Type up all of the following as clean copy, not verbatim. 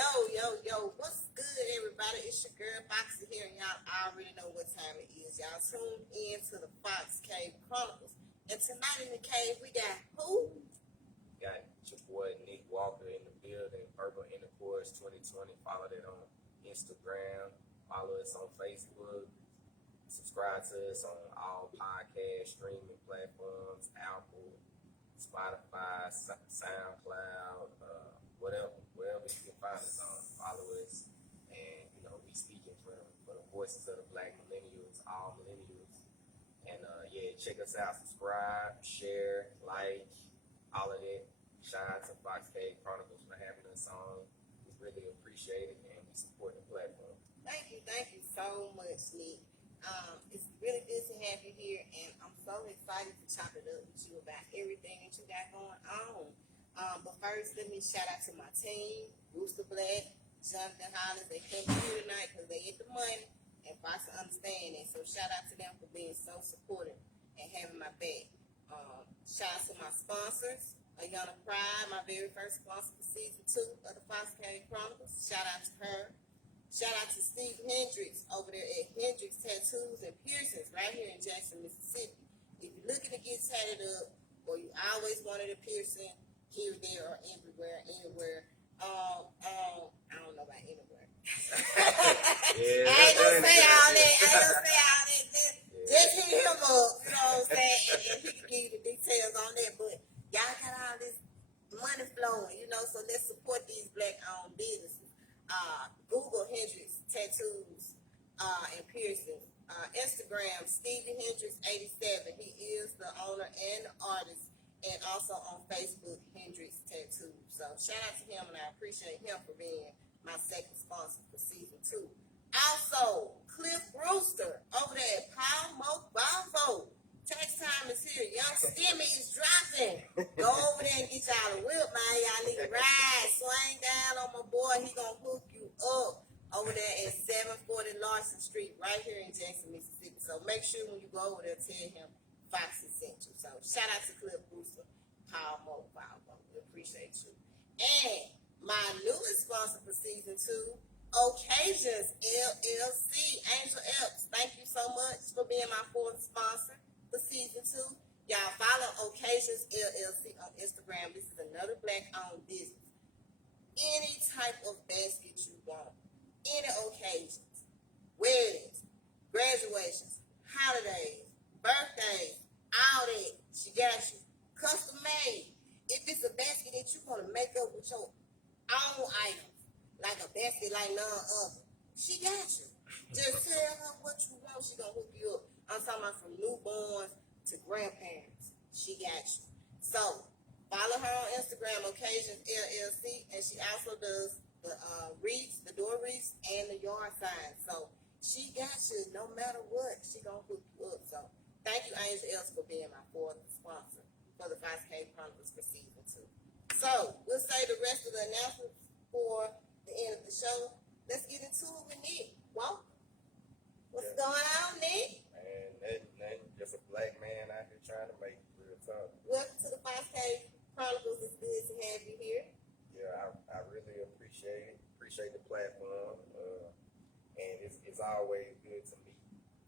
Yo, what's good, everybody? It's your girl Foxy here, and y'all already know what time it is. Y'all tuned in to the Fox Cave Chronicles. And tonight in the cave, we got who? Got your boy Nick Walker in the building, Urban Intercourse 2020. Follow that on Instagram. Follow us on Facebook. Subscribe to us on all podcast streaming platforms, Apple, Spotify, SoundCloud, wherever you can find us on. Follow us, and we speaking for the voices of the Black millennials, all millennials, and check us out. Subscribe, share, like, all of that. Shout out to Fox Cave Chronicles for having us on. We really appreciate it, and we support the platform. Thank you so much, Nick. It's really good to have you here, and I'm so excited to chop it up with you about everything that you got going on. But first, let me shout out to my team, Rooster Black, Jonathan Hollins. They came here tonight because they get the money, and Fox understand that. So shout out to them for being so supportive and having my back. Shout out to my sponsors, Ayana Pride, my very first sponsor for season 2 of the Fox Cave Chronicles. Shout out to her. Shout out to Steve Hendricks over there at Hendricks Tattoos and Piercings right here in Jackson, Mississippi. If you're looking to get tatted up, or you always wanted a piercing here, there, or everywhere, anywhere, I don't know about anywhere. I ain't gonna say all that. Just hit him up, you know what I'm saying, and he can give you the details on that. But y'all got all this money flowing, so let's support these Black-owned businesses. Google Hendricks Tattoos and Piercings. Instagram, Stevie Hendricks 87. He is the owner and the artist. And also on Facebook, Hendricks Tattoos. So shout out to him, and I appreciate him for being my second sponsor for season 2. Also, Cliff Brewster over there at Bravo. Tax time is here. Young Stimmy is dropping. Go over there and get y'all a whip, man. Y'all need to ride, swing down on my boy. He gonna hook you up over there at 740 Larson Street, right here in Jackson, Mississippi. So make sure when you go over there, tell him Foxy sent you. So shout out to Cliff Brewster, Bravo. We appreciate you. And my newest sponsor for season 2, Occasions LLC, Angel Epps. Thank you so much for being my fourth sponsor for season 2. Y'all follow Occasions LLC on Instagram. This is another Black-owned business. Any type of basket you want, any occasions, weddings, graduations, holidays, birthdays, all that, she got you. Custom made. If it's a basket that you want to make up with your own items, like a basket like none other, she got you. Just tell her what you want, she gonna hook you up. I'm talking about from newborns to grandparents. She got you. So, follow her on Instagram, Occasions LLC, and she also does the wreaths, the door wreaths, and the yard signs. So, she got you no matter what. She gonna hook you up. So, thank you, Angel Else, for being my fourth sponsor for the Fox Cave Chronicles for season 2. So, we'll say the rest of the announcements for the end of the show. Let's get into it with Nick. Well, what's going on, Nick? Man, nothing. Just a black man out here trying to make real talk. Welcome to the Fox Cave Chronicles. It's good to have you here. Yeah, I really appreciate it. Appreciate the platform. And it's always good to meet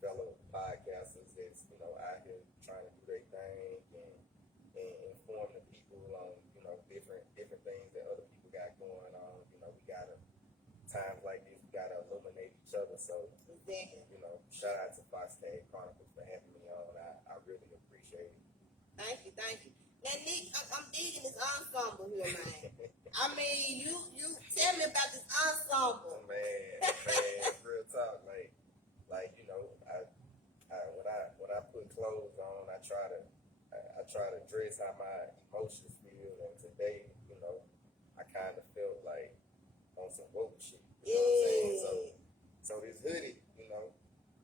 fellow podcasters that's, out here trying to do their thing and inform the people on, different things that other people got going on. We gotta, times like this, we gotta illuminate each other. So, exactly. Shout out to Fox Cave Chronicles for having me on. I really appreciate it. Thank you. Now, Nick, I'm digging this ensemble here, man. I mean, you tell me about this ensemble. Man, real talk, like when I put clothes on, I try to dress how my emotions feel, and today, I kind of felt like on some woke shit. You know what I'm saying? So this hoodie,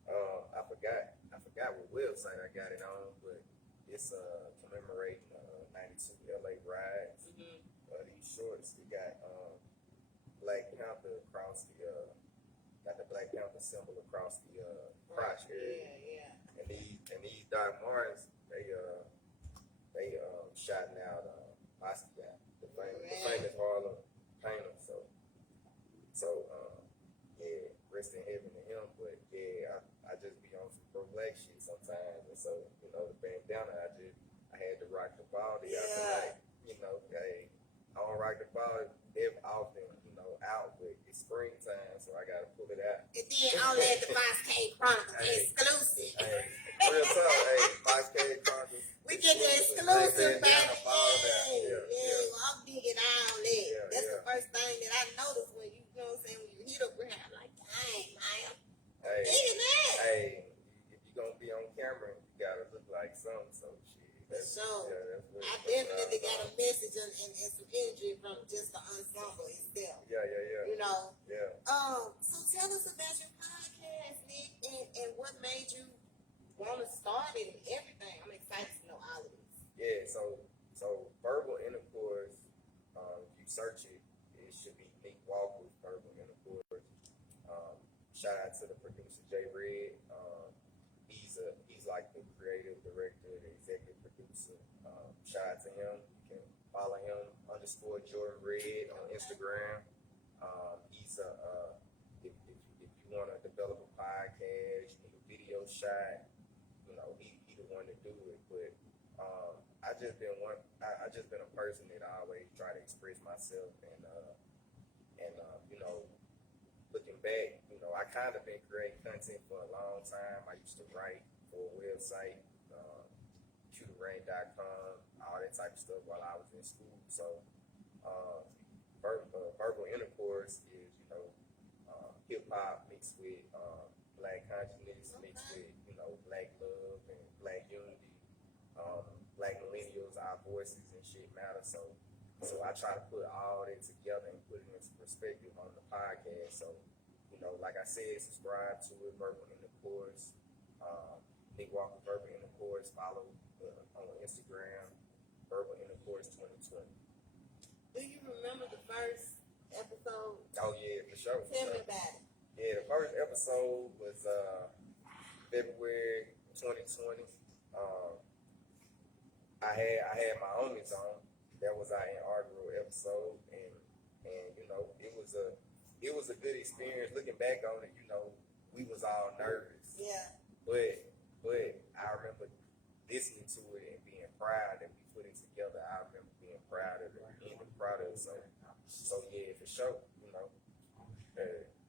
I forgot what website I got it on, but it's commemorating 92 LA riots. These shorts, we got Black Panther across got the Black Panther symbol across the crotch area. Yeah. And these Doc Martens, they shouting out Basquiat, the famous Harlem painter. So So, you know, the bandana, I had to rock the body out the Yeah. night. You know, hey, I don't rock the body every often, you know, out, but it's springtime, so I gotta pull it out. And then only at the 5K Chronicles Hey. exclusive. Hey, real talk, hey, 5K Chronicles. We get the exclusive, baby. Yeah, well, I'm digging all that. That's the first thing that I noticed when you know what I'm saying, when you hit up ground. I'm like, dang, man, I'm digging that. Hey, if you're gonna be on camera, you gotta look like something, so shit. For sure. Yeah, I definitely got a message and some energy from just the ensemble itself. Yeah. You know. Yeah. So tell us about your podcast, Nick, and what made you want to start it and everything. I'm excited to know all of this. Yeah, so Verbal Intercourse, if you search it, it should be Nick Walker's Verbal Intercourse. Shout out to the producer Jay Red. He's like the creative director, the executive producer. Shout out to him. You can follow him _Jordan Red on Instagram. He's if you want to develop a podcast, you need a video shot. You know, he the one to do it. But I just been a person that I always try to express myself and you know, looking back, you know, I kind of been creating content for a long time. I used to write for a website, cuterrain.com, all that type of stuff while I was in school. So Verbal Intercourse is, you know, hip hop mixed with black consciousness, mixed with, you know, black love and black unity. Black millennials, our voices and shit matter. So I try to put all that together and put it into perspective on the podcast. So, you know, like I said, subscribe to it, Verbal Intercourse. Nick Walker, Verbal Intercourse. Follow on Instagram, Verbal Intercourse 2020. Do you remember the first episode? Oh yeah, for sure. Tell me about it. Yeah, the first episode was February 2020. I had my homies on. That was our inaugural episode, and you know, it was a good experience. Looking back on it, you know, we was all nervous. Yeah. But I remember listening to it and being proud that we put it together. I remember being proud of it and proud of it. So yeah, for sure. You know,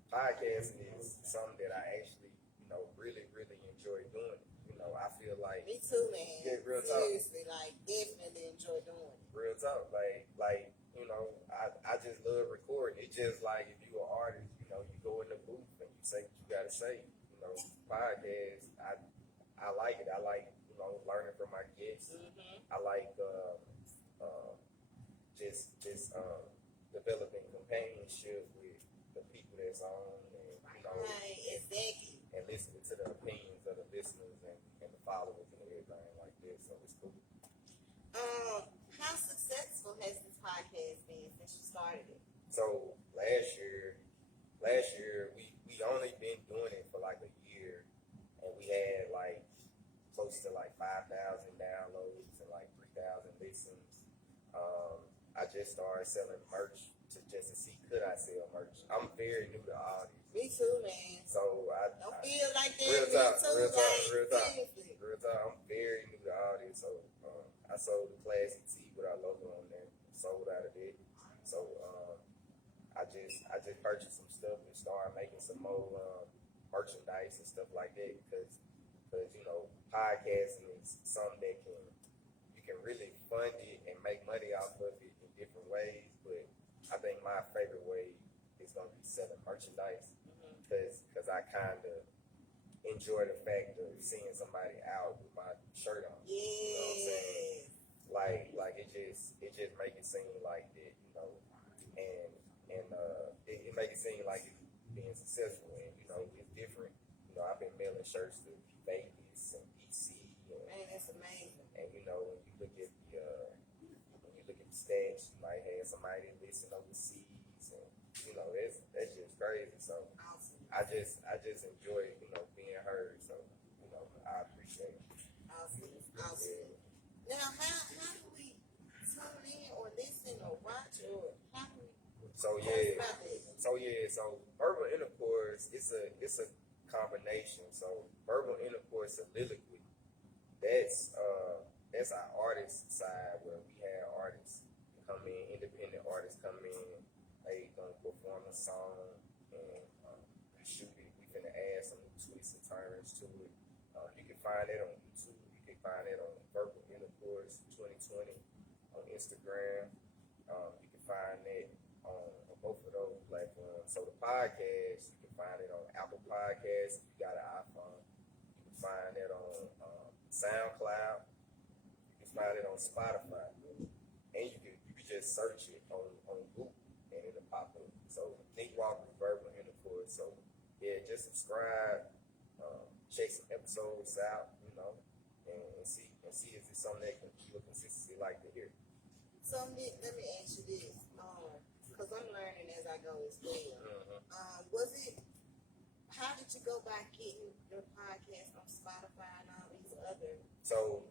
podcasting is something that I actually, you know, really enjoy doing. You know, I feel like me too, man. Yeah, real Seriously, like definitely enjoy doing it. Real talk, like you know, I just love recording. It's just like if you an artist, you know, you go in the booth and you say what you gotta say. You know, podcast, I like it. I like, you know, learning from my guests. Mm-hmm. I like just developing companionship with the people that's on, and you know, exactly. And listening to the opinions of the listeners and the followers and everything like this. So it's cool. How successful has this podcast been since you started it? So last year we only been doing it for like a year, and we had like close to like 5,000 downloads and like 3,000 listens. I just started selling merch to see could I sell merch. I'm very new to all this. Me too, man. So I don't feel like that. Real talk. Real talk. I'm very new to all this. So I sold the classic tee with our logo on there. Sold out of it. So I just purchased some stuff and started making some more merchandise and stuff like that because you know, podcasting is something that you can really fund it and make money off of it in different ways. But I think my favorite way is gonna be selling merchandise because I kind of enjoy the fact of seeing somebody out with my shirt on. Yeah. You know what I'm saying? Like it just make it seem like that, you know, and it make it seem like it's being successful, and you know, it's different. You know, I've been mailing shirts to Vegas and DC, man, that's amazing. And you know, when you look at the stats, you might have somebody listen overseas, and you know, that's just crazy. So awesome. I just enjoy, you know, being heard. So you know, I appreciate it. Awesome. Yeah. Now, how do we tune in or listen or watch or how do we? So Verbal Intercourse, it's a combination. So Verbal Intercourse soliloquy, that's our artist side where we have artists come in, independent artists come in, they gonna perform a song and shoot it. We finna add some new twists and turns to it. You can find it on YouTube. You can find it on Verbal Intercourse 2020 on Instagram. You can find it on both of those platforms. So the podcast, you can find it on Apple Podcasts if you got an iPhone. You can find it on SoundCloud. You can find it on Spotify, and you can just search it on Google, and it'll pop up. So Nick Walker Verbal Intercourse. So yeah, just subscribe, check some episodes out, and see if it's something that you will consistently like to hear. So Nick, let me ask you this, because I'm learning as I go as well. Was it? How did you go by getting your podcast on Spotify and all these other? So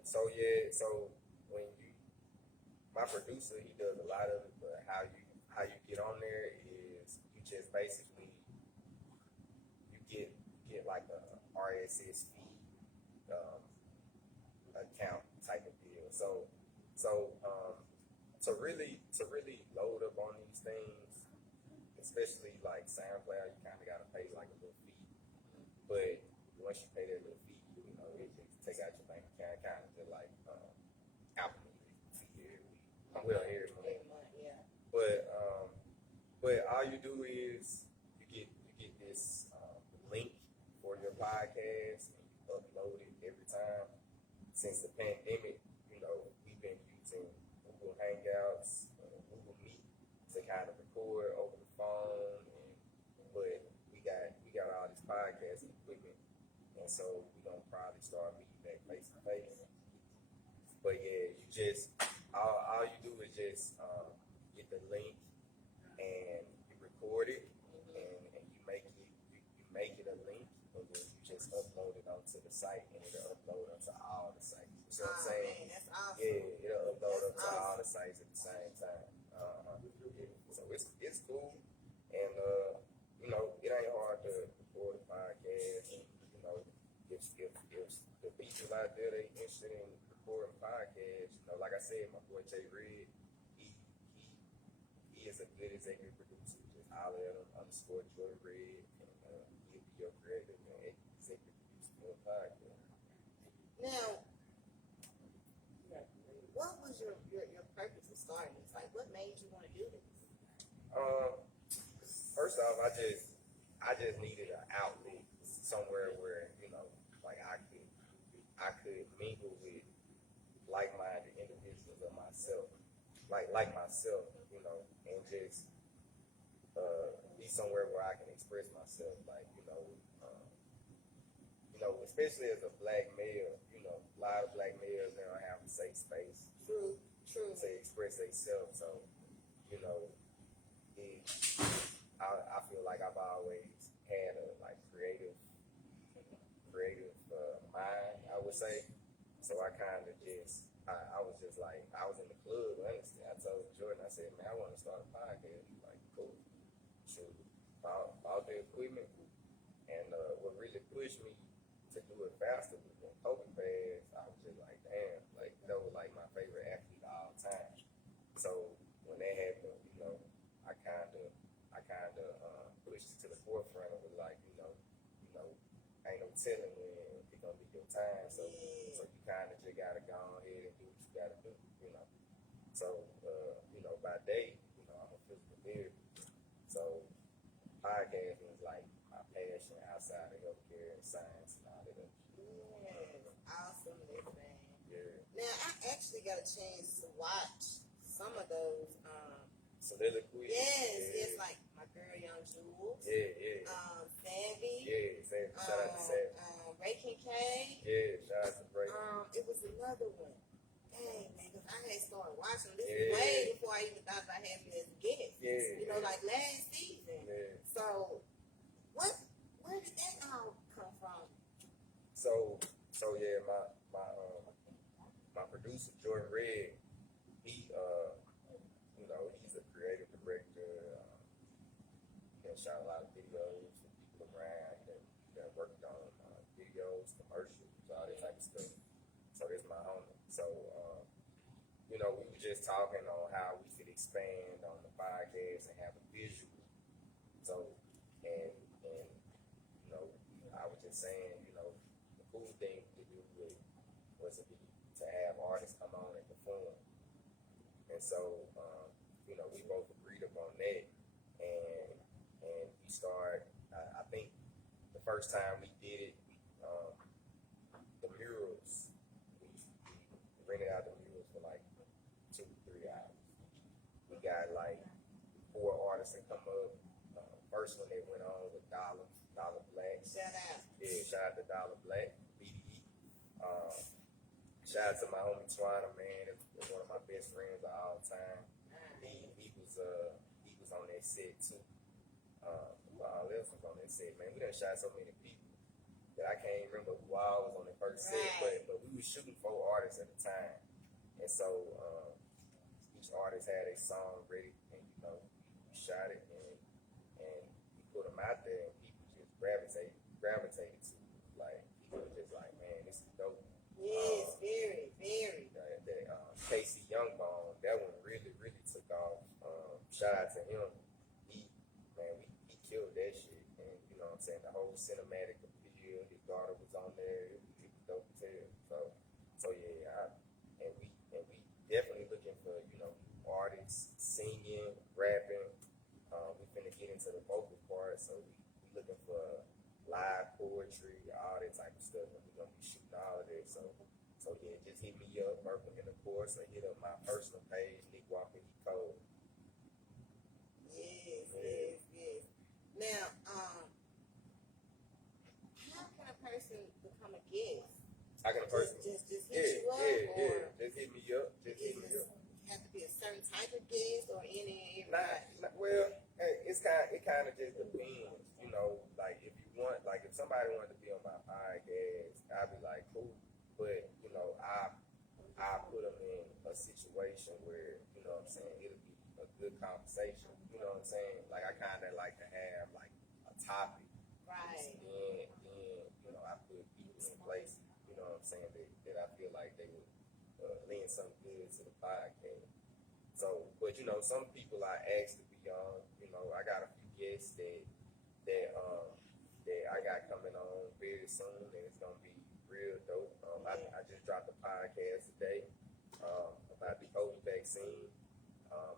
when my producer, he does a lot of it, but how you get on there is you just basically you get like a RSS feed account type of deal. So to really load up on these things, especially like SoundCloud, you kind of got to pay like a little fee. But once you pay that little fee, it just take out your bank account, kind of just like Apple Music fee every week. Well, every month. Yeah. But all you do is you get this link for your podcast and you upload it every time. Since the pandemic, we've been using Google Hangouts, Google Meet to kind of record over the phone, but we got all this podcasting equipment, and so we're gonna probably start meeting back face to face. But yeah, you just all you do is just get the link and you record it, and you make it a link, and then you just upload it onto the site, and it'll upload onto all the sites. You see what I'm saying? Man, that's awesome. Yeah, it'll upload That's onto all awesome. the sites at the same time. So it's cool, and it ain't hard to record a podcast. And, if the people out there they interested in recording podcasts, like I said, my boy Jay Red, he is a good executive producer. Just holler at him _Joy Red, and he'll be your creative and executive producer for a podcast. Now, what was your purpose of starting this? Like, what made you want to do this? First off, I just needed an outlet somewhere where like I could mingle with like-minded individuals of myself, like myself, and just be somewhere where I can express myself, especially as a black male, a lot of black males they don't have a safe space True. to express themselves. So, I feel like I've always had a creative mind, I would say. So I kind of I was just like, I was in the club, honestly. I told Jordan, I said, man, I want to start a podcast. He's like, cool. So bought the equipment, and what really pushed me to do it faster was when COVID passed. I was just like, damn, that was like my favorite athlete of all time. So when that happened, I kind of pushed it to the forefront of it, ain't no telling when it's gonna be your time. So you kind of just gotta go ahead and do what you gotta do, So by day, I'm a physical therapist. So podcasting is like my passion outside of healthcare and science and all that. Yes, awesome, man. Yeah. Now, I actually got a chance to watch some of those. Soliloquy. Yes, it's like my girl Young Jules. Yeah. Savvy. Yeah, shout out to Savvy. Ray Kincaid. Yeah, shout out to Ray. It was another one. Dang, man, because I had started watching this Yeah. way before I even thought about having this guest. Yeah. Like last season. Yeah. So, where did that all come from? So yeah, my producer Jordan Red, he he's a creative director. He has shot a lot of videos for people around. He done worked on videos, commercials, all that type of stuff. So So, we were just talking on how we could expand on the podcast and have a visual. So, and I was just saying, the cool thing to do was to have artists come on and perform. And so, we both agreed upon that, and we started. I think the first time we did it, the murals, we rented out the murals for like 2 to 3 hours. We got like 4 artists that come up. First one that went on was Dollar Black. Shout out. Yeah, shout out to Dollar Black, BDE. Shout out to my homie Twana, man. It's one of my best friends of all time. He was on that set too. All else was on that set, man. We done shot so many people that I can't remember who all was on the first set, but we was shooting 4 artists at a time, and so each artist had a song ready, and we shot it and we put them out there, and people just gravitated to it. Like people were just like, man, this is dope. Yes, very, very. That Casey Youngbone, that one really, really took off. Shout out to him. He killed that shit. And you know what I'm saying? The whole cinematic appeal, his daughter was on there. It was dope as hell. So yeah, we definitely looking for, artists singing, rapping. We finna get into the vocal part, so we looking for live poetry, all that type of stuff, and we're gonna be shooting all of that. So yeah, just hit me up, Purple Intercourse, or hit up my personal page, Nick Walker He Code. Yes. Now, how can a person become a guest? How can a person? Just hit you up, or just hit me up. Just hit me up. Have to be a certain type of guest, or any Well, it kind of just depends. Like if you want, like if somebody wanted to be on my podcast, I'd be like, cool. But I put them in a situation where what I'm saying, it'll be a good conversation. You know what I'm saying? Like I kind of like to have like a topic, right? And I put people in place. You know what I'm saying, that I feel like they would lend something good to the podcast. So, but some people I asked to be on. I got a few guests that I got coming on very soon, and it's gonna be real dope. I just dropped a podcast today about the COVID vaccine.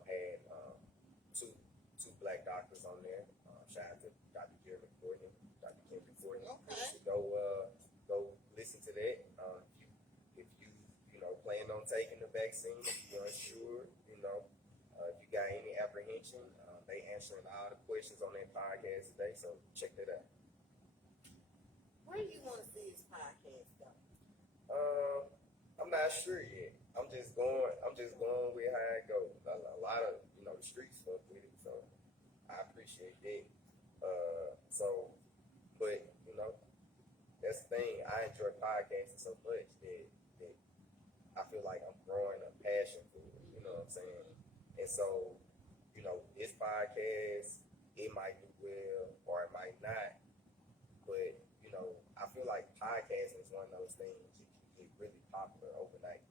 Had two black doctors on there. Shout out to Dr. Jeremy Courtney, Dr. Kendrick Courtney. Okay. Go listen to that. If you plan on taking the vaccine, if you're unsure, if you got any apprehension, they answering all the questions on that podcast today. So check that out. Where do you want to see this podcast go? I'm not sure yet. I'm just going with how it goes. A lot of the streets fuck with it, so I appreciate that. But that's the thing. I enjoy podcasting so much that I feel like I'm growing a passion for it. You know what I'm saying? And so this podcast, it might do well or it might not, but I feel like podcasting is one of those things that can get really popular overnight.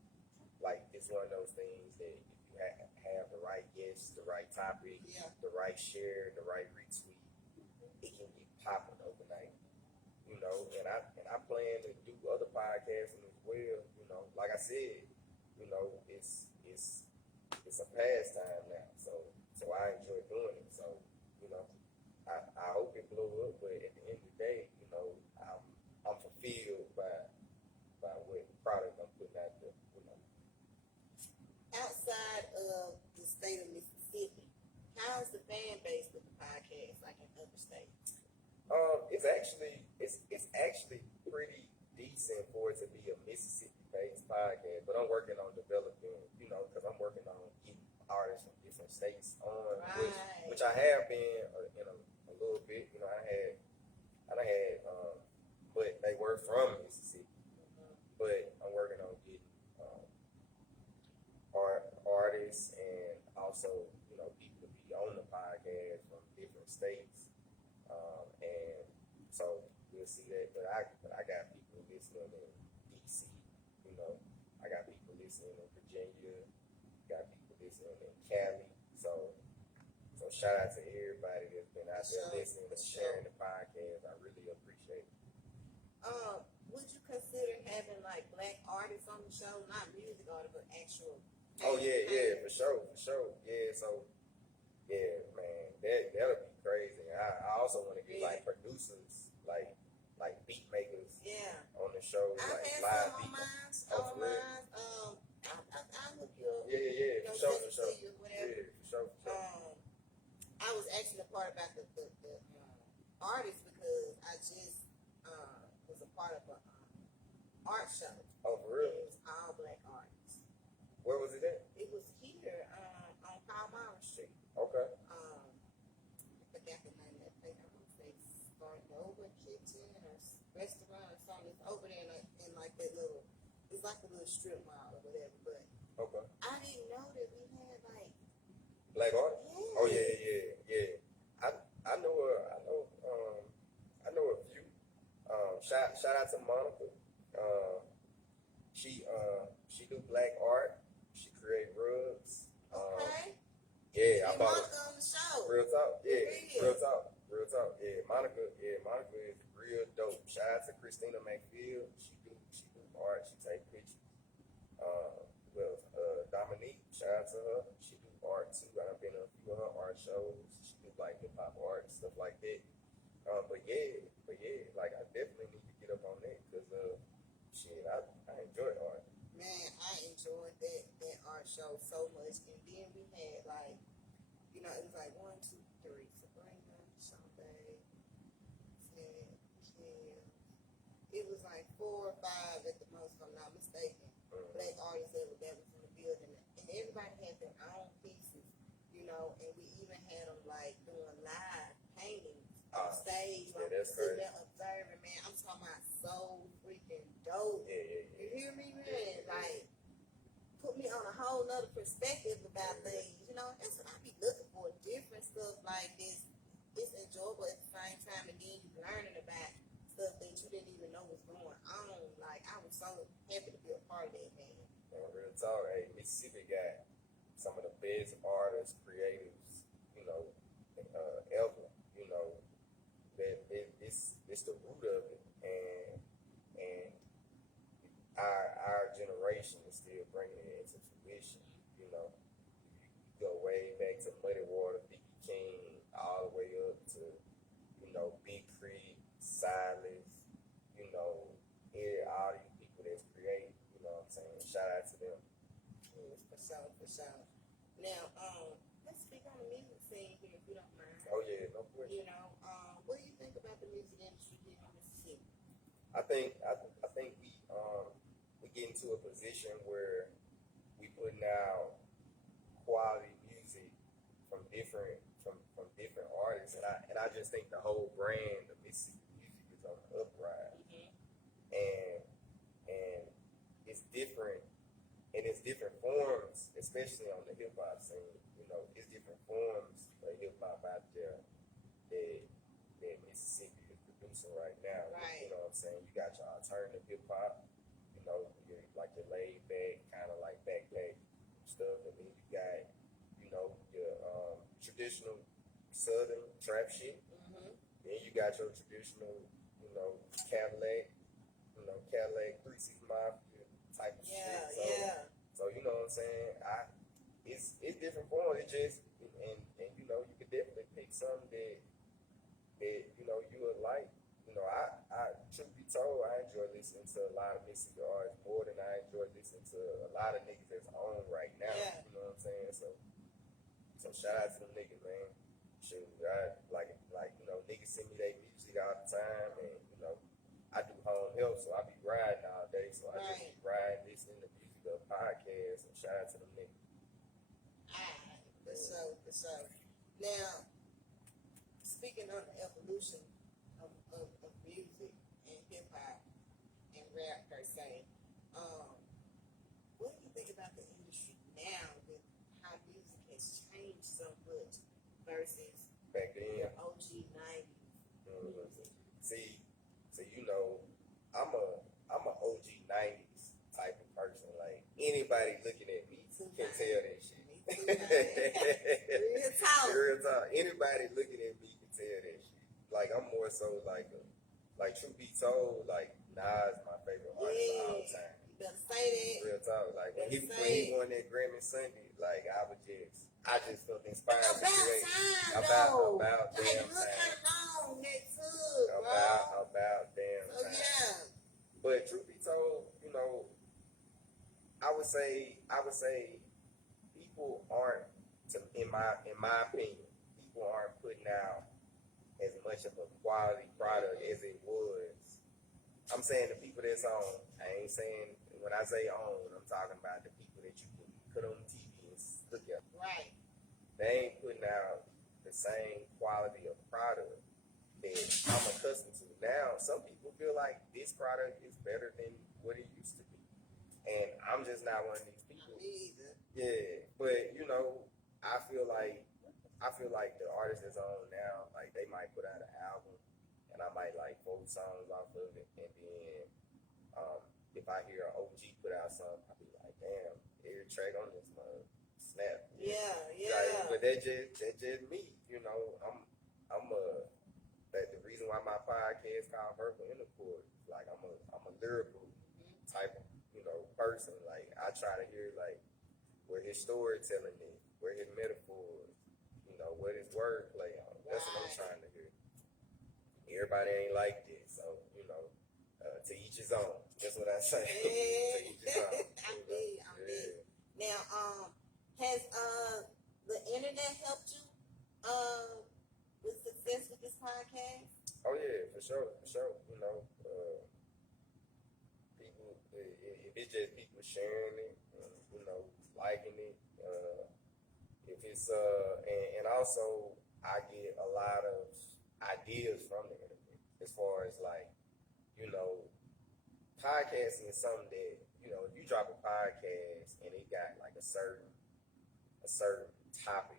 Like it's one of those things that if you have the right guests, the right topic, the right share, the right retweet, it can get popular overnight. And I plan to do other podcasting as well. Like I said, it's a pastime now. So I enjoy doing it. So I hope it blow up, but at the end of the day, I'm fulfilled by what product I'm putting out there. Outside of the state of Mississippi, how is the fan base with the podcast, like in other states? It's actually pretty decent for it to be a Mississippi-based podcast, but I'm working on developing, because I'm working on getting artists from different states on, which I have been in a little bit. I had, but they were from Mississippi. But I'm working on getting artists and also people to be on the podcast from different states, and so we'll see that. But I got people listening in DC. I got people listening listening in Virginia, got people listening in Cali. So shout out to everybody that's been out there listening and sharing the podcast. I really appreciate it. Would you consider having like black artists on the show, not music artists, but actual? Oh yeah, for sure. Yeah, so yeah, man, that'll be crazy. I also want to get like producers, like beat makers, on the show, I like had live some beat. on mine. I'll look you up. Yeah, for sure. Whatever. Yeah, for sure. I was asking the part about the artist because I just was a part of a art show. Oh, for real? It was all black artists. Where was it at? It was here on Palmyra Street. Okay. I forgot the name of that place. I want to say Starnova Kitchen or restaurant or something. It's over there in like that little. It's like a little strip mall or whatever. But Okay. I didn't know that we had like Black artists? yeah. Oh yeah. I know a few. Shout out to Monica. She do black art. She create rugs. Okay. Yeah, I And bought Monica on the show. real talk. Yeah, Yeah. real talk. Yeah, Monica is real dope. Shout out to Christina McField. She do art. She take pictures. Dominique, shout out to her. She do art too. I've been to a few of her art shows. She do like hip hop art, stuff like that. But yeah, like I definitely need to get up on that because I enjoy art. Man, I enjoyed that art show so much. And then we had like, it was like 1, 2, 3, Sabrina, Shante, Ted, Kim. It was like 4 or 5 at the most, if I'm not mistaken. Black artists that was in the building, and everybody had their own pieces, and we even had them like doing live paintings on stage, like sitting there observing. Man, I'm talking about so freaking dope. Yeah. You hear me, man? Like, put me on a whole nother perspective about things. That's what I be looking for. Different stuff like this. It's enjoyable at the same time, and then you learning about stuff that you didn't even know was going on. Like, I was so happy to be a part of that, man. Real talk. Hey, Mississippi got some of the best artists, creatives, ever. It's the root of it, and our generation is still bringing it into fruition. You go way back to Muddy Water, B.B. King, all the way up to Big Creek, Silas. All these people that's creative. You know what I'm saying? Shout out to them. Yes, for sure. Now, let's speak on the music scene here, if you don't mind. Oh yeah, no question. What do you think about the music industry here in Mississippi? I think we get into a position where we putting out quality music from different artists, and I just think the whole brand of Mississippi music is on the uprise, and it's different, and it's different forms, especially on the hip hop scene. It's different forms of hip hop out there that Mississippi is producing right now. Right. You know what I'm saying? You got your alternative hip hop, like your laid back, kind of like backpack stuff, and then you got, your traditional southern trap shit. Then you got your traditional, Cadillac, Cadillac 360 Mafia type of shit. So you know what I'm saying? It's different forms. It just and you could definitely pick some that you would like. I truth be told, I enjoy listening to a lot of Mississippi artists more than I enjoy listening to a lot of niggas that's on right now. Yeah. You know what I'm saying? So shout out to them niggas, man. Shoot, I like niggas send me their music all the time, and I do home health, so I be riding all day, so I just be riding, listening to music or podcasts, and shout out to them niggas. For sure. Now, speaking of the evolution of music and hip hop and rap per se, what do you think about the industry now with how music has changed so much versus Back then, the OG 90s music? See, I'm a OG 90s type of person. Like anybody looking at me can tell that shit. Real talk. Real talk. Anybody looking at me can tell that shit. Like I'm more so like truth be told, like Nas my favorite artist of all time. You better say that. Real talk. Like when he won that Grammy Sunday, like I just felt inspired to create. About damn time. Long that took, About damn time. Yeah. But truth be told, you know, I would say people aren't, in my opinion, people aren't putting out as much of a quality product as it was. I'm saying the people that's on. I ain't saying when I say on, I'm talking about the people that you can put on TV and look at. Right. They ain't putting out the same quality of product that I'm accustomed to. Now, some people feel like this product is better than what it used to be. And I'm just not one of these people. Me either. Yeah, but you know, I feel like the artist that's on now, like they might put out an album and I might like 4 songs off of it, and then if I hear an OG put out something, I'll be like, damn, every track on this one snap. Yeah. Like, but that's just me, you know. That the reason why my podcast called Verbal Intercourse, like I'm a lyrical type of, you know, person. Like I try to hear like where his storytelling is, where his metaphors, you know, what his wordplay on. That's what I'm trying to hear. Everybody ain't like this, so you know, to each his own. That's what I say. To each his own. I'm big. Now, has the internet helped you with success with this podcast? Oh yeah, for sure. You know, people, if it's just people sharing it, you know, liking it, if it's and also I get a lot of ideas from the internet as far as like, you know, podcasting is something that, you know, if you drop a podcast and it got like a certain topic,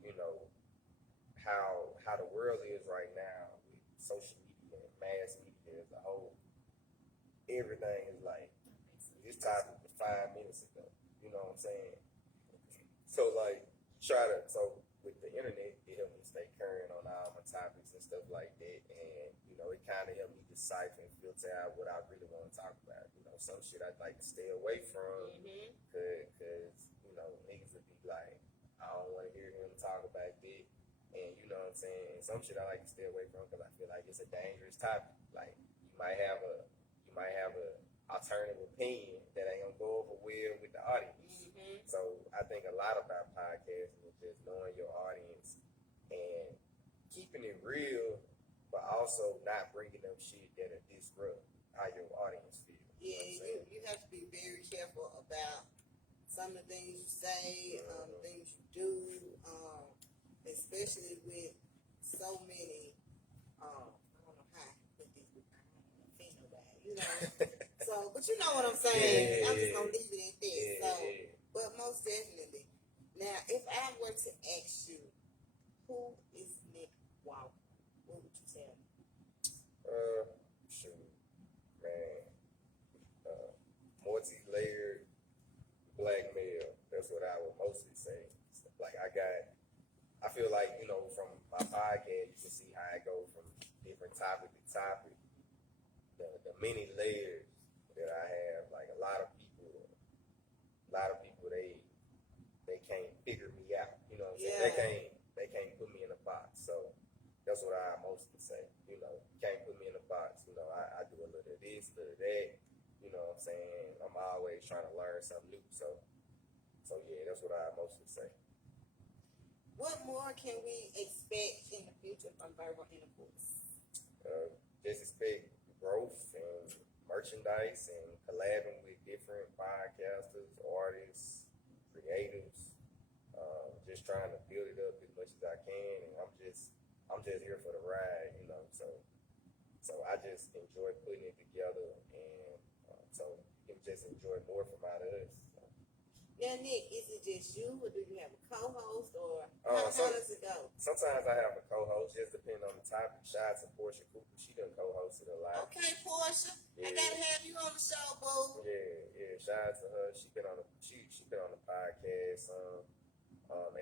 you know, how the world is right now with social media and mass media as a whole, everything is like this topic was 5 minutes ago. You know what I'm saying? So like so with the internet, it helped me stay current on all my topics and stuff like that, and you know, it kind of helped me decipher and filter out what I really want to talk about. You know, some shit I'd like to stay away from, cause you know, niggas would be like, I don't want to hear him talk about that, and you know what I'm saying. And some shit I like to stay away from because I feel like it's a dangerous topic. Like you might have a alternative opinion that ain't gonna go over well with the audience. So I think a lot about podcasting is just knowing your audience and keeping it real, but also not bringing up shit that'll disrupt how your audience feels. Yeah, you have to be very careful about some of the things you say, things you do, especially with so many. I don't know how I put this. I don't want to offend nobody, you know. So, but you know what I'm saying. I'm just gonna leave it at that. So, but most definitely. Now, if I were to ask you, who is Nick Walker? What would you tell me? Shoot, man. Multi-layered black male. That's what I would mostly say. Like I feel like, you know, from my podcast, you can see how I go from different topic to topic. The many layers that I have, like a lot of people, they can't figure me out. You know what I'm saying? They can't put me in a box. So that's what I mostly say. You know, you can't put me in a box. You know, I do a little of this, a little of that. You know what I'm saying? I'm always trying to learn something new. So yeah, that's what I mostly say. What more can we expect in the future from Verbal Intercourse? Just expect growth and merchandise and collabing with different podcasters, artists, creatives. Just trying to build it up as much as I can, and I'm just here for the ride, you know. So I just enjoy putting it together, and so you can just enjoy more from out of us. So. Now, Nick, is it just you, or do you have a co-host, or Uh, how some, does it go? Sometimes I have a co-host, just depending on the topic. Shout out to Portia Cooper. She done co-hosted a lot. Okay, Portia, I Yeah. gotta have you on the show, boo. Yeah. Shout out to her. She been on the podcast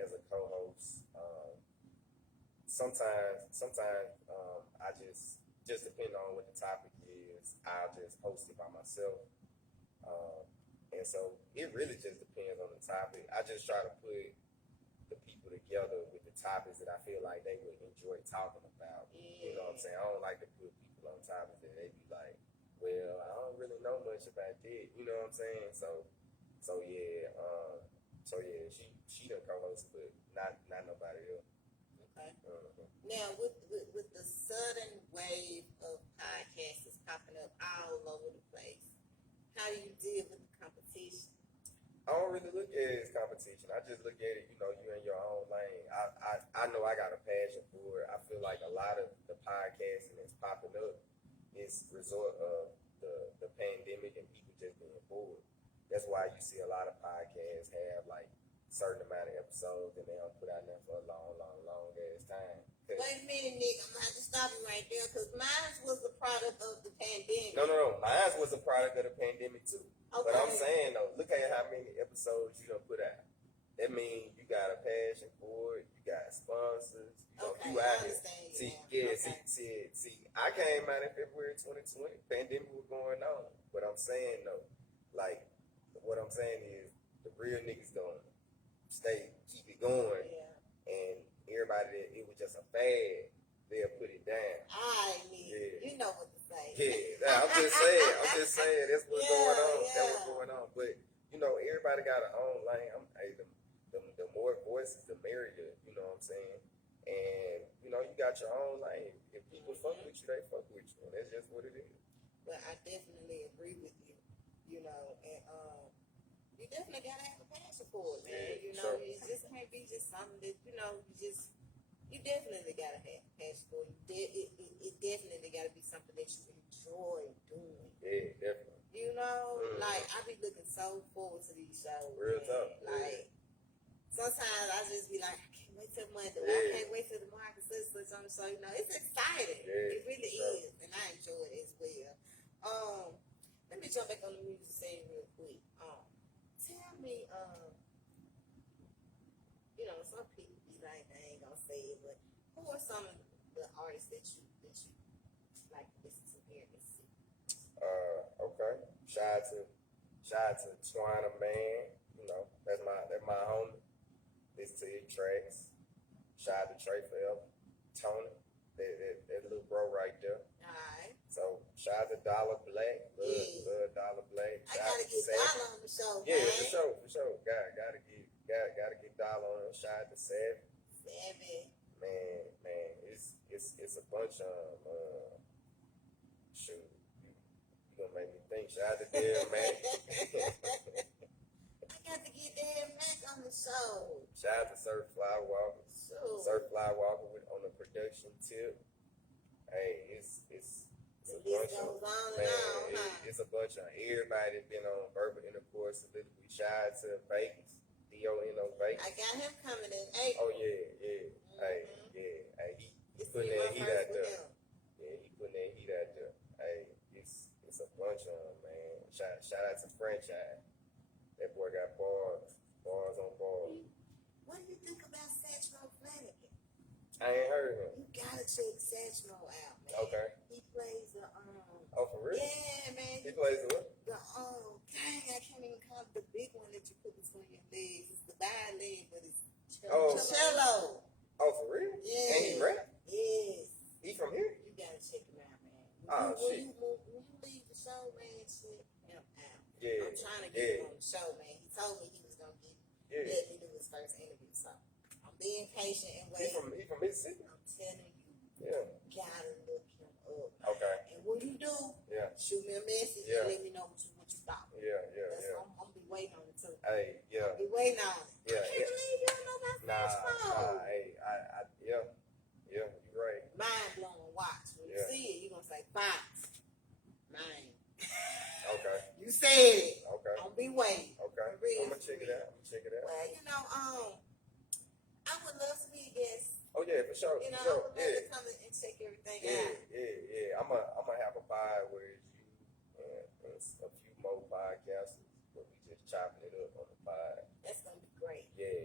as a co-host. Sometimes I just depending on what the topic is, I'll just host it by myself. And so it really just depends on the topic. I just try to put the people together with the topics that I feel like they would enjoy talking about. You know what I'm saying? I don't like to put people on topics that they be like, well, I don't really know much about that. You know what I'm saying? So yeah, she done co-host, but not nobody else. Okay. Now, with the sudden wave of podcasts that's popping up all over the place, how do you deal with the competition? I don't really look at it as competition. I just look at it, you in your own lane. I know I got a passion for it. I feel like a lot of the podcasting that's popping up is result of the pandemic and people just being bored. That's why you see a lot of podcasts have like certain amount of episodes and they don't put out there for a long ass time. Wait a minute, Nick. I'm gonna have to stop you right there because mine was a product of the pandemic. No. Mine was a product of the pandemic too. Okay. But I'm saying though, look at how many episodes you done put out. That means you got a passion for it. You got sponsors. You out here. See, I came out in February 2020. Pandemic was going on. But I'm saying though, like, what I'm saying is the real niggas gonna keep it going. Yeah. And everybody that it was just a fad, they'll put it down. You know what to say. Yeah, I'm just saying that's what's going on. Yeah. That's what's going on. But everybody got their own lane. The more voices, the merrier. You know what I'm saying? And you got your own lane. If people fuck with you, they fuck with you, and that's just what it is. But I definitely agree with you. And you definitely gotta have a passion for it, man. Sure. It just can't be just something that you definitely gotta have a passion for it. It definitely gotta be something that you enjoy doing. Yeah, definitely. Like I be looking so forward to these shows. Real tough. Like sometimes I just be like, I can't wait till Monday. Yeah. I can't wait till the market switch on the show. It's exciting. Yeah, it really is, and I enjoy it as well. Let me jump back on the music scene real quick. Tell me, some people be like, I ain't gonna say it, but who are some of the artists that you like to listen to here in Mississippi? Okay. Shout out to Twana Man. That's my homie. Listen to his tracks. Shout out to Trey Forever. Tony. That little bro right there. Alright. So shout out to Dollar Black. Love Dollar Black. I gotta get Dollar on the show, yeah, man. For sure. Gotta get Dollar on him. Shout out to Savvy. Man, it's a bunch of shoot. You gonna make me think. Shout out to Dale Mac. I got to get Dan Mac on the show. Shout out to Surf Fly Walker. Sure. Surf Fly Walker on the production tip. Hey, it's a bunch of it's a bunch of everybody that been on Verbal Intercourse. Soliloquy. Shout out to Vegas. D-O-N-O Vegas. I got him coming in April. Oh yeah. Hey, he putting that heat out there. Yeah, he putting that heat out there. Hey, it's a bunch of them, man. Shout out to Franchise. That boy got bars on bars. What do you think about Satchmo Flanagan? I ain't heard of him. You gotta check Satchmo out, man. Okay. He plays the Oh, for real? Yeah, man. He plays the what? The dang, I can't even call it the big one that you put between your legs. It's the violin, but it's cello. Oh, for real? Yeah. And he rap? Yes. He from here? You gotta check him out, man. Shit. When you leave the show, man, check him out. Yeah. I'm trying to get him on the show, man. He told me he was gonna let me do his first interview, so I'm being patient and waiting. He from Mississippi? I'm telling you, gotta look him up. Okay. And when you do, shoot me a message and let me know what you thought. Yeah. I'm gonna be waiting on it too. Hey, yeah. I'll be waiting on it. Yeah. I can't believe you don't know about Satchmo. Hey, you're right. Mind blowing watch. When you see it, you're gonna say, Fox. Mine. Okay. You said it. Okay. I'll be waiting. Okay. For real. I'm gonna check it out. Well, I would love to be a guest. Oh yeah, for sure. I For would love to come and check everything out. Yeah. I'm gonna have a pod where it's you and a few more podcasters, but we just chopping it up on the pod. That's gonna be great. Yeah.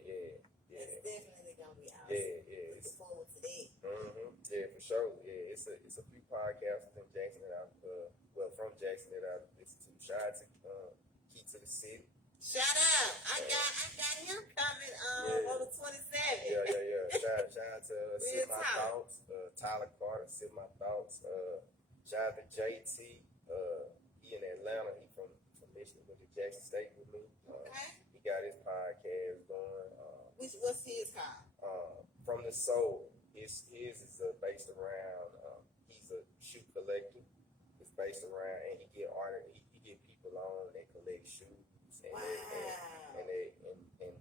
It's definitely gonna be awesome. Yeah. Looking forward to that. Yeah, for sure. Yeah, it's a few podcasters in Jackson that from Jackson that I listen to. Shout out to Key to the City. Shout out! I got him coming on the 27th. Yeah. Shout out to Sip My talk. Thoughts, Tyler Carter, Sip My Thoughts. Shout out to JT. He in Atlanta. He from Michigan, went to Jackson State with me. Okay. He got his podcast going. What's his called? From the Soul. His is based around. He's a shoe collector. It's based around, and he get people on that collect shoes. Wow. And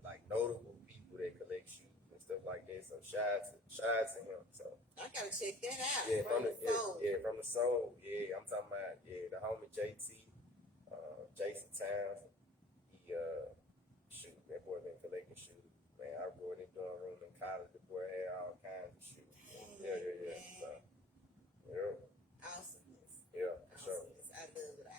like notable people that collect shoes and stuff like that. So shout out to him. So I gotta check that out. yeah, from the soul. soul. Yeah, I'm talking about the homie JT, Jason Towns. He shoot, that boy been collecting shoes. Man, I brought him doing room in college. The boy had all kinds of shoes. Yeah. So, Awesomeness. Yeah, for sure. Awesomeness. I love it.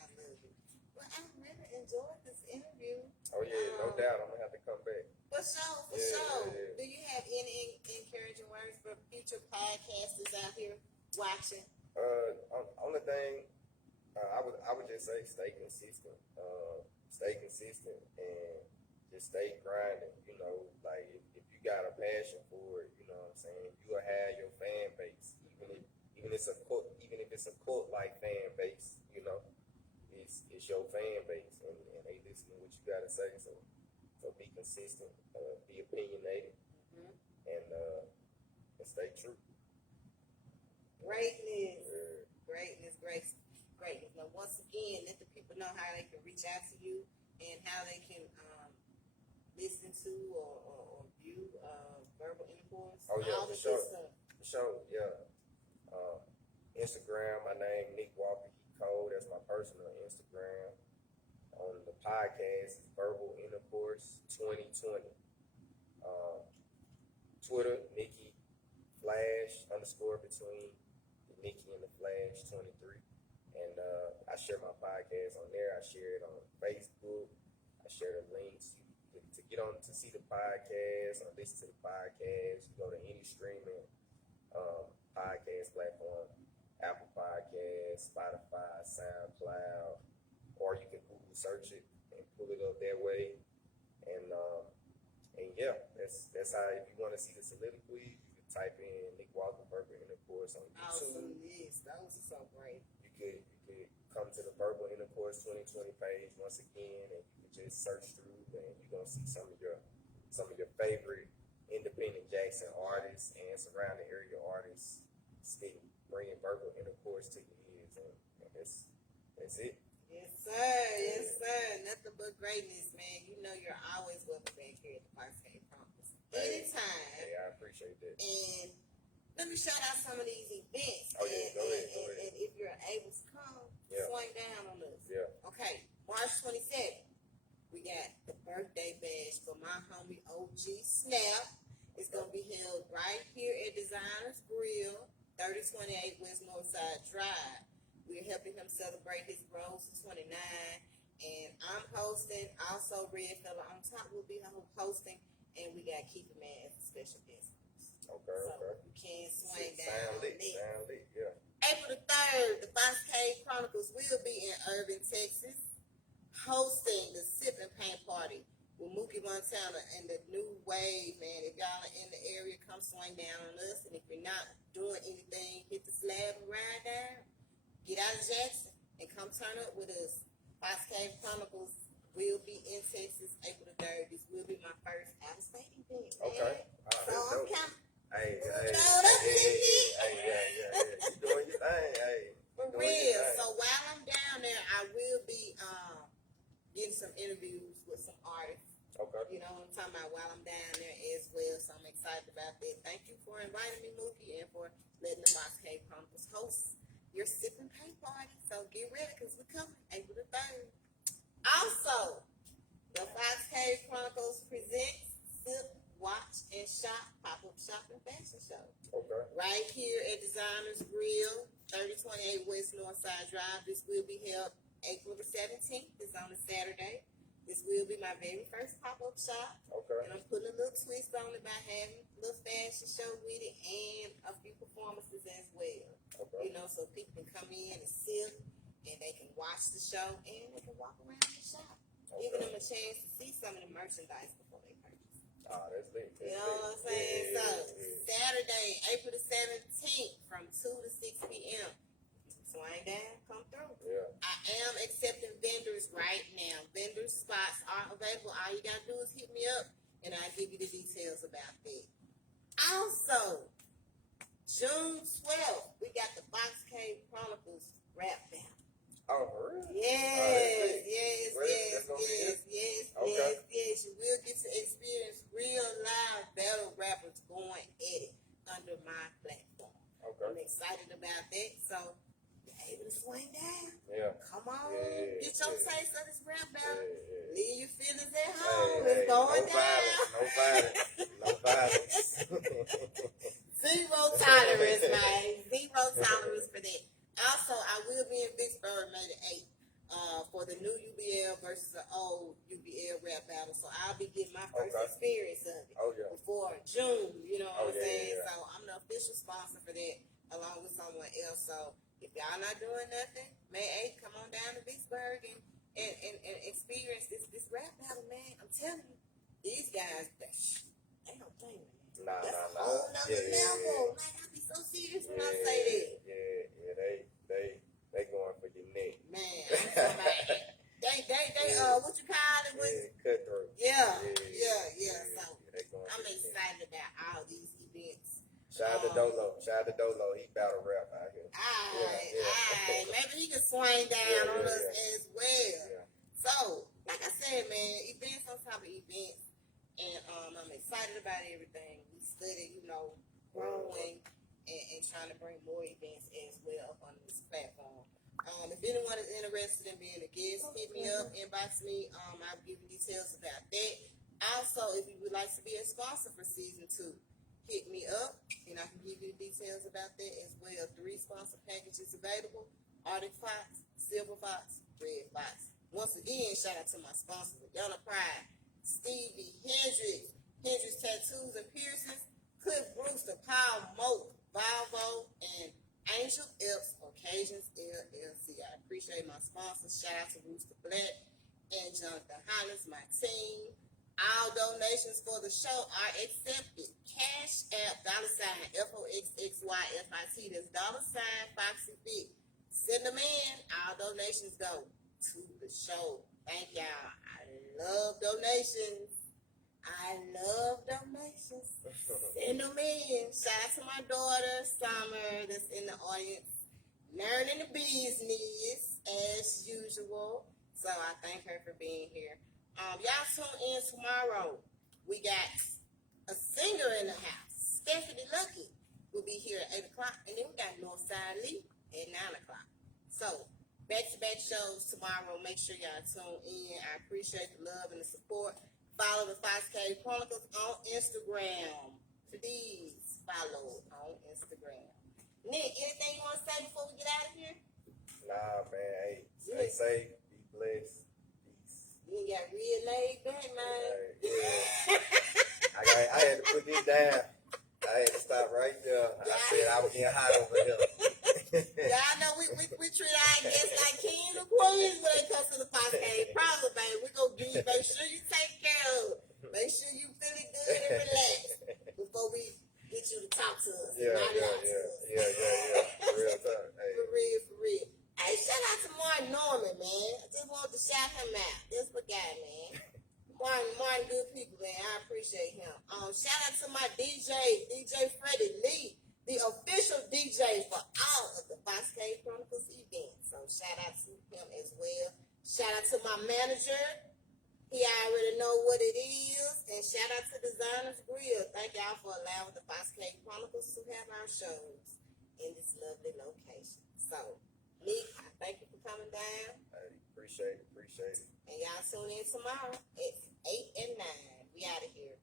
Well, I really enjoyed this interview. Oh yeah, no doubt. I'm gonna have to come back. For sure. Yeah. Do you have any encouraging words for future podcasters out here watching? Only thing I would just say stay consistent. And just stay grinding. Like if you got a passion for it, you know what I'm saying, you'll have your fan base. Even if it's a cult like fan base, it's your fan base and they listen to what you gotta say. So be consistent, be opinionated, and stay true. Greatness. Now, once again, let the people know how they can reach out to you and how they can listen to or view Verbal Intercourse. Oh yeah, all for the sure. good stuff. For sure, yeah. Instagram, my name Nick Walker Cole. That's my personal Instagram. On the podcast, it's Verbal Intercourse 2020. Twitter, Nikki Flash _ between the Nikki and the Flash 23. And I share my podcast on there. I share it on Facebook. I share the links to get on to see the podcast or listen to the podcast. You go to any streaming podcast platform, Apple Podcasts, Spotify, SoundCloud, or you can Google search it and pull it up that way. And yeah, that's how. If you want to see the soliloquy, you can type in Nick Walker Verbal Intercourse on YouTube. Awesome, yes, those are so great. You could come to the Verbal Intercourse 2020 page once again, and you can just search through, and you're gonna see some of your favorite independent Jackson artists and surrounding area artists bringing Verbal Intercourse to your ears, and that's it. Yes, sir. Nothing but greatness, man. You're always welcome back here at the Parks Game Conference. Anytime. Hey, I appreciate that. And let me shout out some of these events. Oh, yeah, go ahead. And if you're able to come, swing down on us. Yeah. Okay, March 27th, we got the birthday bash for my homie OG Snap. It's going to be held right here at Designers Grill, 3028 West Northside Drive. We're helping him celebrate his Rose 29, and I'm hosting. Also, Red Fella on top will be hosting, and we got Keith Man as a special guest. Okay. You can swing down Sound on lit, it. yeah. April the 3rd, the Fox Cave Chronicles will be in Irving, Texas, hosting the Sip and Paint Party with Mookie Montana and the New Wave, man. If y'all are in the area, come swing down on us. And if you're not doing anything, hit the slab and ride down. Get out of Jackson and come turn up with us. Fox Cave Chronicles will be in Texas April the 3rd. This will be my first out-of-state event, man. Okay. So I'm kind of... Hey, yeah. You doing your thing, hey. For real. So while I'm down there, I will be getting some interviews with some artists. Okay. You know what I'm talking about while I'm down there as well. So I'm excited about that. Thank you for inviting me, Mookie, and for letting the Fox Cave Chronicles host your Sip and Paint Party. So get ready because we're coming April the 3rd. Also, the Fox Cave right here at Designers Grill, 3028 West Northside Drive. This will be held April the 17th. It's on a Saturday. This will be my very first pop-up shop. Okay. And I'm putting a little twist on it by having a little fashion show with it and a few performances as well. Okay. You know, so people can come in and sit and they can watch the show and they can walk around the shop. Okay. Giving them a chance to see some of the merchandise before they purchase. Ah, that's lit. You know what I'm saying? So, Saturday, April the 17th from 2 to 6 p.m. Swing down, come through. Yeah. I am accepting vendors right now. Vendor spots are available. All you gotta do is hit me up and I'll give you the details about that. Also, June 12th, we got the Box Cave Chronicles rap battle. Oh, for real? Yes, Okay. yes. You will get to experience real live battle rappers going at it under my platform. Okay. I'm excited about that. So, you're able to swing down. Yeah. Come on, Yeah, get your yeah. taste of this rap battle. Yeah. Leave your feelings at home. Hey, It's going no down. violence. No violence. Zero tolerance, man. Zero tolerance for that. Also, I will be in Vicksburg May the 8th for the new UBL versus the old UBL rap battle. So I'll be getting my first experience of it Oh, yeah. before June. You know what I'm saying? Yeah. So I'm the official sponsor for that along with someone else. So if y'all not doing nothing, May 8th, come on down to Vicksburg and experience this rap battle, man. I'm telling you, these guys, they don't play with me. Nah. That's a whole nother level. Like, I be so serious when I say that. Yeah, they going for your neck. Man, I'm somebody. They what you call it? Cutthroat. Yeah. So They going I'm for your neck. excited about all these events. Shout out to Dolo. He battle rap out here. Alright. Maybe he can swing down on us as well. Yeah. So, like I said, man, events on top of events. And I'm excited about everything. We study, growing and trying to bring more events as well up on this platform. If anyone is interested in being a guest, hit me up, inbox me. I'll give you details about that. Also, if you would like to be a sponsor for season 2, hit me up and I can give you the details about that as well. 3 sponsor packages available: Arctic Fox, Silver Fox, Red Fox. Once again, shout out to my sponsors: Adana Pride, Stevie, Hendrix Tattoos and Piercings, Cliff Brewster, Paul Moak, Volvo, and Angel Epps Occasions LLC. I appreciate my sponsors. Shout out to Rooster Black and Jonathan Hollis, my team. All donations for the show are accepted. Cash App, $FOXXYFIT. That's $Foxy Fit. Send them in. All donations go to the show. Thank y'all. I love donations. Send them in. Shout out to my daughter, Summer, that's in the audience, learning the business as usual. So I thank her for being here. Y'all tune in tomorrow. We got a singer in the house. Stephanie Lucky will be here at 8 o'clock. And then we got Northside Lee at 9 o'clock. So, back-to-back shows tomorrow. Make sure y'all tune in. I appreciate the love and the support. Follow the Fox Cave Chronicles on Instagram. Please follow on Instagram. Nick, anything you want to say before we get out of here? Nah, man. Hey, stay safe. Be blessed. You got real laid back, man. I had to put this down. I had to stop right there. I said I was getting hot over here. Y'all know we treat our guests like kings and queens when it comes to the Fox Cave Chronicles, baby. We gonna make sure you take care of it. Make sure you feeling good and relaxed before we get you to talk to us. Yeah. Real talk. Hey. For real. Hey, shout out to Martin Norman, man. I just wanted to shout him out. This my guy, man. Martin, good people, man. I appreciate him. Shout out to my DJ Freddie Lee, the official DJ for all of the Fox Cave Chronicles events. So shout out to him as well. Shout out to my manager. He already know what it is. And shout out to Designers Grill. Thank y'all for allowing the Fox Cave Chronicles to have our shows in this lovely location. So, Nick, I thank you for coming down. Hey, appreciate it. And y'all tune in tomorrow at 8 and 9. We out of here.